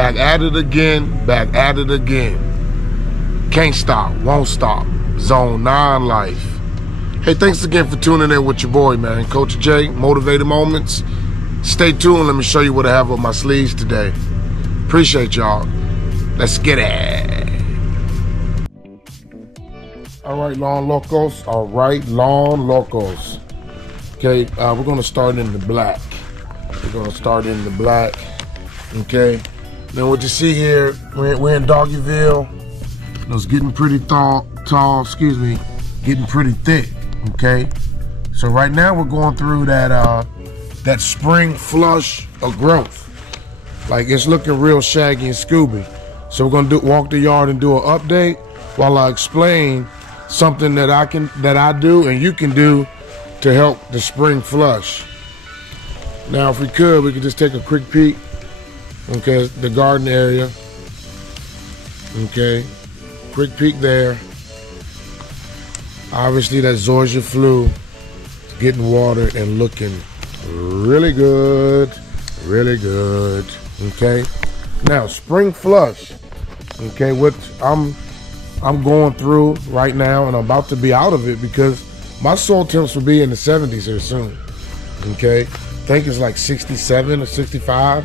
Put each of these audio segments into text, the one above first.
Back at it again, back at it again. Can't stop, won't stop. Zone 9 life. Hey, thanks again for tuning in with your boy, man. Coach J, Motivated Moments. Stay tuned. Let me show you what I have on my sleeves today. Appreciate y'all. Let's get it. All right, Lawn Locos. All right, Lawn Locos. Okay, we're going to start in the black. We're going to start in the black. Okay. Now, what you see here, we're in Doggyville. It's getting pretty tall, getting pretty thick. Okay. So right now we're going through that spring flush of growth. Like, it's looking real shaggy and Scooby. So we're gonna walk the yard and do an update while I explain something that I do and you can do to help the spring flush. Now, if we could just take a quick peek. Okay, the garden area. Okay, quick peek there. Obviously, that zoysia flu getting watered and looking really good, really good. Okay, now spring flush. Okay, what I'm going through right now, and I'm about to be out of it because my soil temps will be in the 70s here soon. Okay, I think it's like 67 or 65.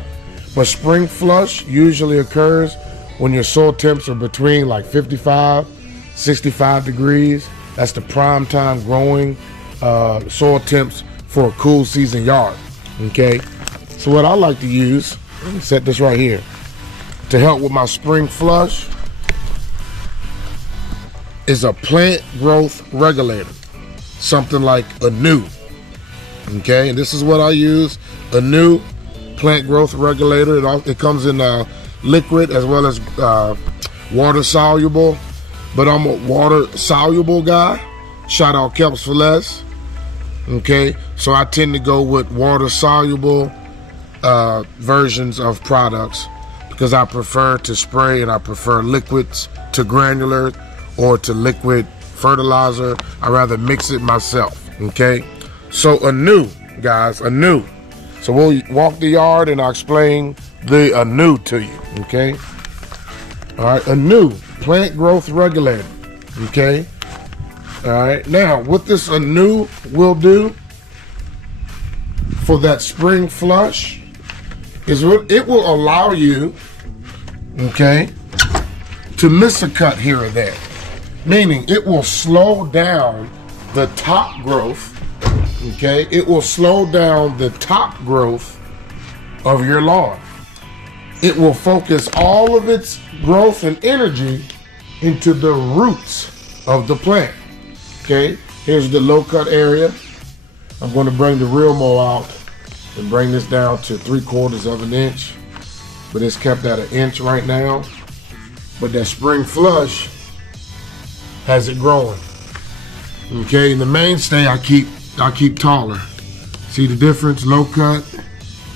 But spring flush usually occurs when your soil temps are between like 55, 65 degrees. That's the prime time growing soil temps for a cool season yard. Okay, so what I like to use, let me set this right here, to help with my spring flush is a plant growth regulator, something like Anuew. Okay, and this is what I use, Anuew Plant Growth Regulator. It comes in liquid as well as water soluble, but I'm a water soluble guy. Shout out Kelps for Less. Okay, so I tend to go with water soluble versions of products because I prefer to spray and I prefer liquids to granular or to liquid fertilizer. I rather mix it myself. Okay, so Anuew, guys, Anuew. So we'll walk the yard and I'll explain the Anuew to you, okay? All right, Anuew, Plant Growth Regulator, okay? All right, now what this Anuew will do for that spring flush is it will allow you, okay, to miss a cut here or there. Meaning it will slow down the top growth. Okay, it will slow down the top growth of your lawn. It will focus all of its growth and energy into the roots of the plant. Okay, here's the low cut area. I'm going to bring the real mow out and bring this down to 3/4 of an inch, but it's kept at 1 inch right now. But that spring flush has it growing. Okay, and the mainstay I keep taller. See the difference? Low cut,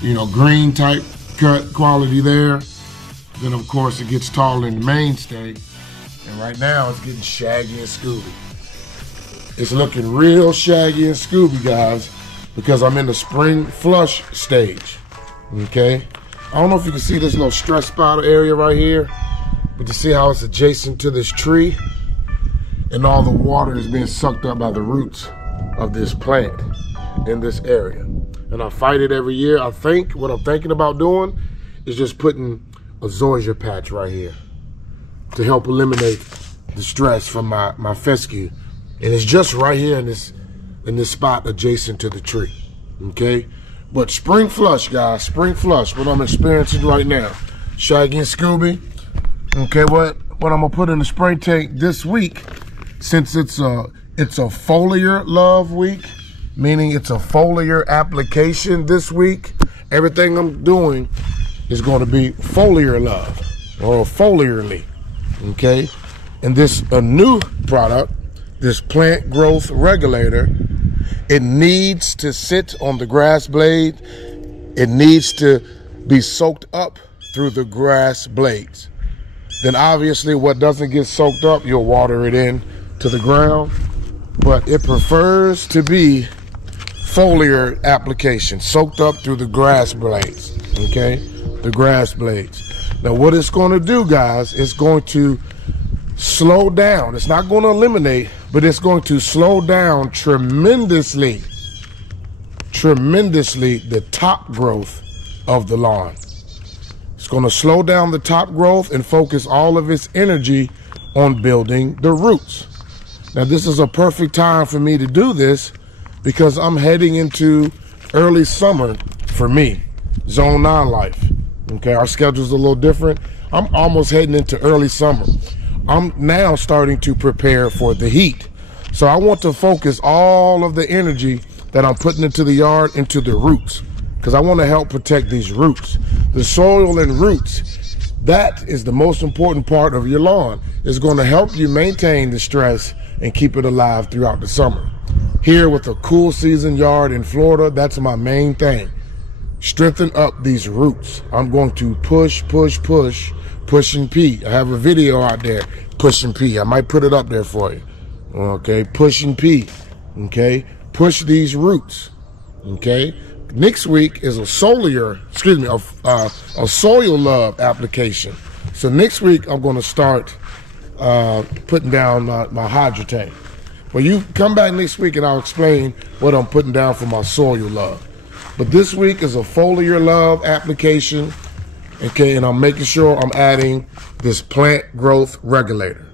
you know, green type cut quality there. Then of course it gets taller in the mainstay. And right now it's getting shaggy and Scooby. It's looking real shaggy and Scooby, guys, because I'm in the spring flush stage. Okay? I don't know if you can see this little stress spot area right here, but you see how it's adjacent to this tree and all the water is being sucked up by the roots of this plant in this area. And I fight it every year. I think what I'm thinking about doing is just putting a zoysia patch right here to help eliminate the stress from my fescue. And it's just right here in this spot adjacent to the tree. Okay? But spring flush, guys, spring flush, what I'm experiencing right now. Shaggy and Scooby. Okay, what I'm gonna put in the spray tank this week, since it's a foliar love week, meaning it's a foliar application this week. Everything I'm doing is going to be foliar love or foliarly, okay? And this Anuew product, this plant growth regulator, it needs to sit on the grass blade. It needs to be soaked up through the grass blades. Then obviously what doesn't get soaked up, you'll water it in to the ground. But it prefers to be foliar application, soaked up through the grass blades, okay? The grass blades. Now what it's going to do, guys, it's going to slow down. It's not going to eliminate, but it's going to slow down tremendously the top growth of the lawn. It's going to slow down the top growth and focus all of its energy on building the roots. Now this is a perfect time for me to do this because I'm heading into early summer for me, Zone 9 life. Okay, our schedule's a little different. I'm almost heading into early summer. I'm now starting to prepare for the heat. So I want to focus all of the energy that I'm putting into the yard into the roots, because I want to help protect these roots. The soil and roots, that is the most important part of your lawn. It's going to help you maintain the stress and keep it alive throughout the summer. Here with a cool season yard in Florida, that's my main thing. Strengthen up these roots. I'm going to push and pee. I have a video out there, push and pee. I might put it up there for you. Okay, push and pee. Okay, push these roots. Okay, next week is a soil love application. So next week I'm going to start putting down my hydrotank. Well, you come back next week and I'll explain what I'm putting down for my soil love. But this week is a foliar love application, okay, and I'm making sure I'm adding this Plant Growth Regulator,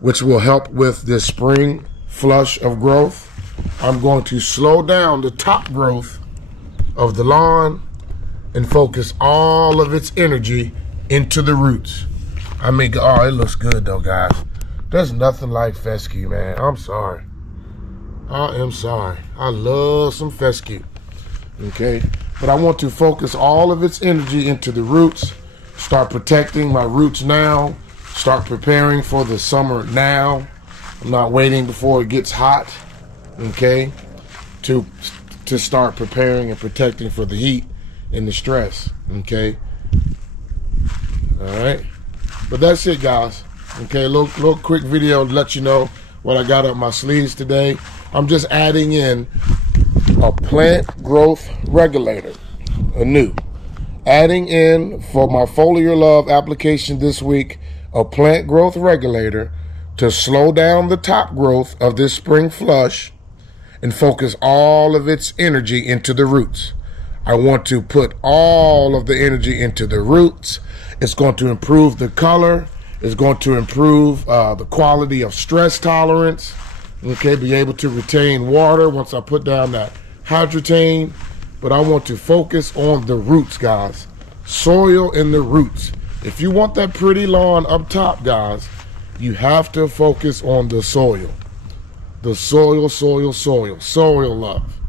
which will help with this spring flush of growth. I'm going to slow down the top growth of the lawn and focus all of its energy into the roots. I mean, oh, it looks good though, guys. There's nothing like fescue, man. I'm sorry. I am sorry. I love some fescue. Okay, but I want to focus all of its energy into the roots, start protecting my roots now, start preparing for the summer now. I'm not waiting before it gets hot, okay, to start preparing and protecting for the heat and the stress, okay. All right, but that's it, guys. Okay, a little quick video to let you know what I got up my sleeves today. I'm just adding in a Plant Growth Regulator, Anuew. Adding in for my foliar love application this week, a Plant Growth Regulator to slow down the top growth of this spring flush and focus all of its energy into the roots. I want to put all of the energy into the roots. It's going to improve the color. It's going to improve the quality of stress tolerance. Okay, be able to retain water once I put down that hydrotain. But I want to focus on the roots, guys. Soil in the roots. If you want that pretty lawn up top, guys, you have to focus on the soil. The soil love.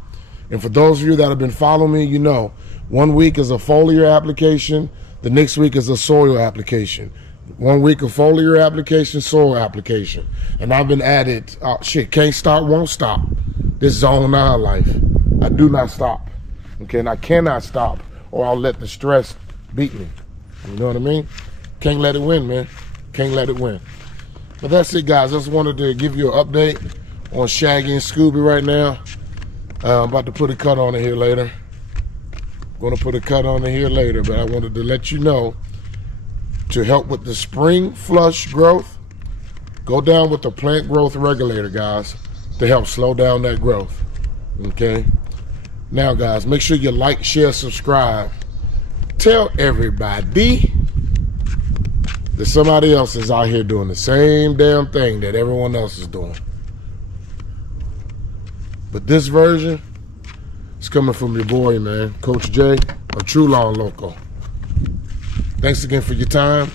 And for those of you that have been following me, you know, 1 week is a foliar application. The next week is a soil application. 1 week of foliar application, soil application. And I've been at it, can't stop, won't stop. This Zone 9 life. I do not stop. Okay, and I cannot stop or I'll let the stress beat me. You know what I mean? Can't let it win, man. Can't let it win. But that's it, guys. I just wanted to give you an update on Shaggy and Scooby right now. I'm about to put a cut on it here later. Going to put a cut on it here later, but I wanted to let you know, to help with the spring flush growth, go down with the Plant Growth Regulator, guys, to help slow down that growth. Okay? Now, guys, make sure you like, share, subscribe. Tell everybody that somebody else is out here doing the same damn thing that everyone else is doing. But this version is coming from your boy, man, Coach J of True Lawn Loco. Thanks again for your time,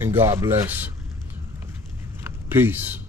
and God bless. Peace.